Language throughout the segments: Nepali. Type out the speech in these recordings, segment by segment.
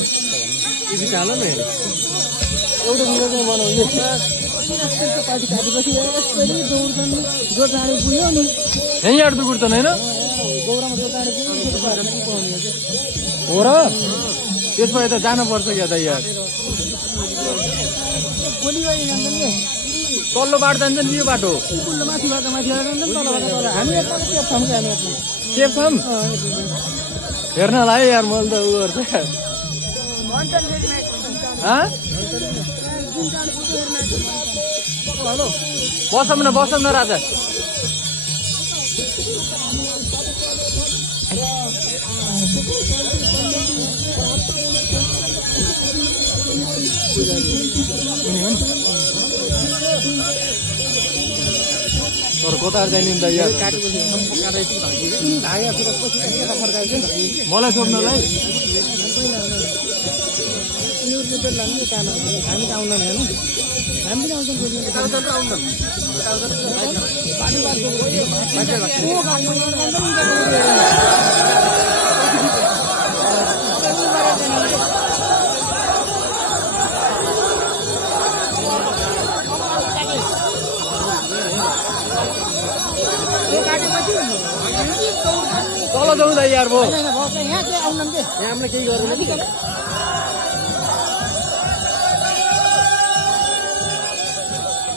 टिभी चाल न एउटा भिडियो चाहिँ बनाउने पार्टी काटेपछि यसरी दौड्छन् जो टाढो पुग्यो नि यहीँ आठ दुर्छन् होइन गौरामा जो टाढो पुग्यो हो र त्यसमा त जानुपर्छ क्या त यार गोलीबारी जान्छन् नि तल्लो बाटो जान्छ नि यो बाटो माथिबाट जान्छन् तलबाट तल हामी यता सेफ छौँ कि हामी यता सेफ छौँ हेर्नलाई यार मैले त उ गर्छ बसौँ न राजा तर कता जाने त यार मलाई सोध्नलाई हामी त आउँदैन हेर्नु हामी पनि तल जाउँ त यार भो यहाँ चाहिँ आउनु के हामीलाई केही गर्दैन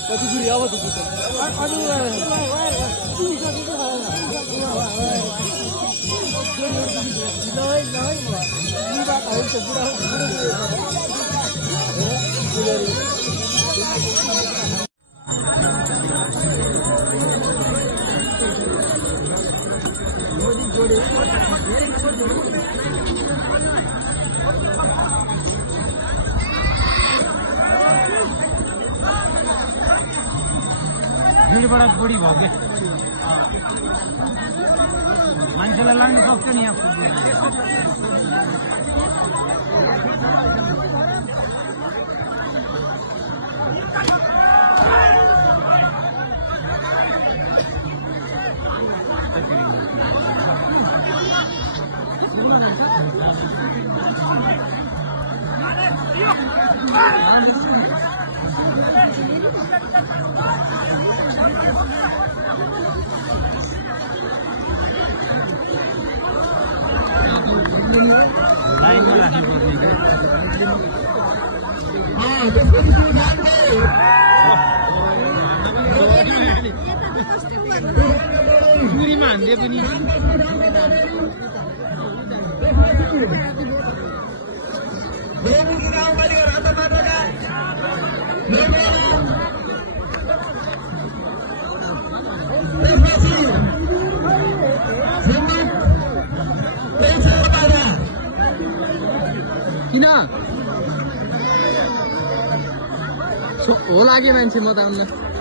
कति फेरि अब भिडबाट बुढी भयो क्या मान्छेलाई लाग्न सक्छ नि यहाँ पुरीमा हान्दिए पनि किन हो लाग्यो मान्छे म त आउन